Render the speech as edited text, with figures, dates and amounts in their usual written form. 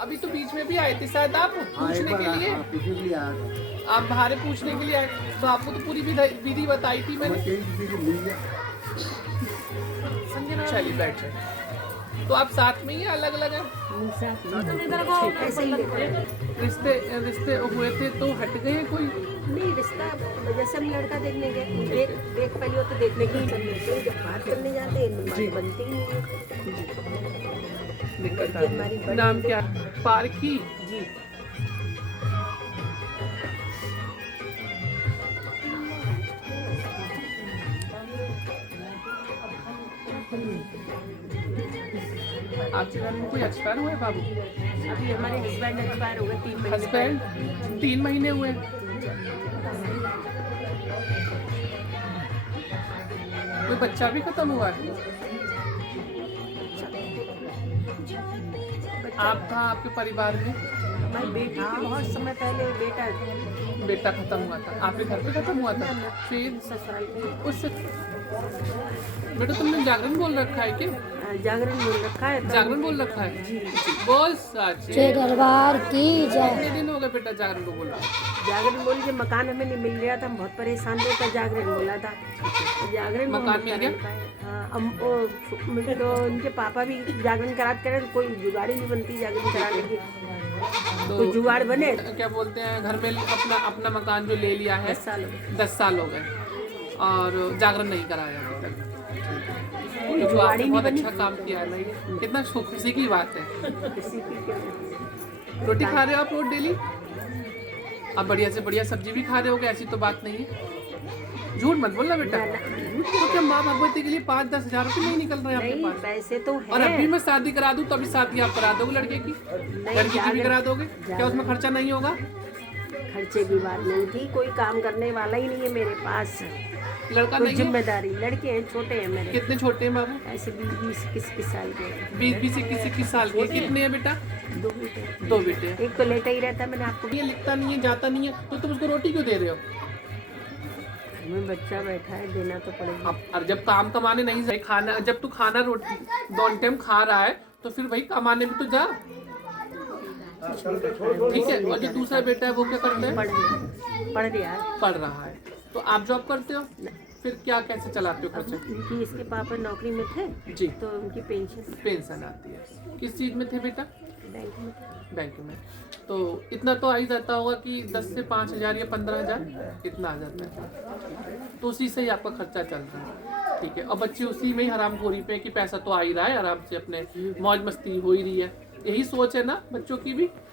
अभी तो बीच में भी आए थे शायद आप पूछने के लिए। पूछने के लिए आया था। आप बाहर पूछने के लिए आए तो आपको तो पूरी विधि बताई थी मैंने। मिल गया। चलिए बैठ जाए। तो आप साथ में ही अलग अलग हैं? ऐसे ही रिश्ते रिश्ते हुए थे तो हट गए कोई? नहीं, रिश्ता जैसे हम लड़का देखने गए, देख पहले तो देखने की चल लेते हैं, जब बात करने जाते हैं बात बनती ही नहीं है। दिक्कत हमारी है। नाम क्या? पारखी जी। आपके घर में कोई एक्सपायर हुआ है बाबू? अभी हमारे हस्बैंड एक्सपायर हो गए 3 महीने हस्बैंड 3 महीने हुए। कोई बच्चा भी खत्म हुआ है? आपका आपके परिवार में? हमारी बेटी की बहुत समय पहले बेटा खत्म हुआ था। आपके घर पे खत्म हुआ था? फिर ससुराल में उससे बेटा तुमने जागरण बोल रखा है क्या? जागरण बोल रखा है। जागरण बोल रखा है जी। बोल सच। जय दरबार की जय। कितने दिन हो गए बेटा जागरण को बोला? जागरण बोल के मकान हमें नहीं मिल रहा था, हम बहुत परेशान थे, तो जागरण बोला था। जागरण मकान मिल गया? हाँ, तो उनके पापा भी जागरण कराते तो कोई जुगाड़ ही नहीं बनती जागरण कराने की। तो जुगाड़ बने। क्या बोलते हैं घर में अपना अपना मकान जो ले लिया है 10 साल हो गए। 10 साल हो गए और जागरण नहीं कराया अभी तक। जो जुगाड़ आपने ही बहुत नहीं बनी। अच्छा काम किया है ना, कितना खुशी की बात है। किसी की क्या- रोटी खा रहे हो आप रोज डेली? आप बढ़िया से बढ़िया सब्जी भी खा रहे हो, ऐसी तो बात नहीं है। झूठ मत बोलना बेटा। तो क्या माँ भगवती के लिए 5-10 हजार रुपये नहीं निकल रहे हैं आपके नहीं, पास? पैसे तो और है। अभी मैं शादी करा दूं तो अभी शादी आप करा दोगे लड़के की? लड़की की भी करा दोगे? क्या उसमें खर्चा नहीं होगा? खर्चे की बात नहीं थी, कोई काम करने वाला ही नहीं है मेरे पास, लड़का कोई नहीं है? जिम्मेदारी। लड़के हैं, छोटे हैं मेरे, कितने छोटे हैं बाबू? ऐसे 20-21 साल के। 20-21 साल के। कितने हैं बेटा? 2 बेटे। 2 बेटे हैं। एक तो लेटा ही रहता है, मैंने आपको ये लिखता नहीं है, जाता नहीं है, तो तुम उसको रोटी क्यों दे रहे हो? घर में बच्चा बैठा है, देना तो पड़ेगा। अब और जब काम कमाने नहीं जाए, खाना जब तू खाना रोटी 2 टाइम खा रहा है तो फिर भाई कमाने भी तो जा। ठीक है। और जो दूसरा बेटा है वो क्या करता है? पढ़ रहा है। पढ़ रहा है। तो आप जॉब करते हो? फिर क्या कैसे चलाते हो खर्चा? उनकी इसके पापा नौकरी में थे जी। तो उनकी पेंशन आती है। किस चीज में थे बेटा? बैंक में थे। बैंक में। तो इतना तो आ ही जाता होगा कि 10 से 5 हजार या 15 हजार इतना आ जाता है। तो उसी से ही आपका खर्चा चल रहा है। ठीक है। और बच्चे उसी में ही हरामखोरी पे कि पैसा तो आ ही रहा है, आराम से अपने मौज मस्ती हो ही रही है। यही सोच है ना बच्चों की भी?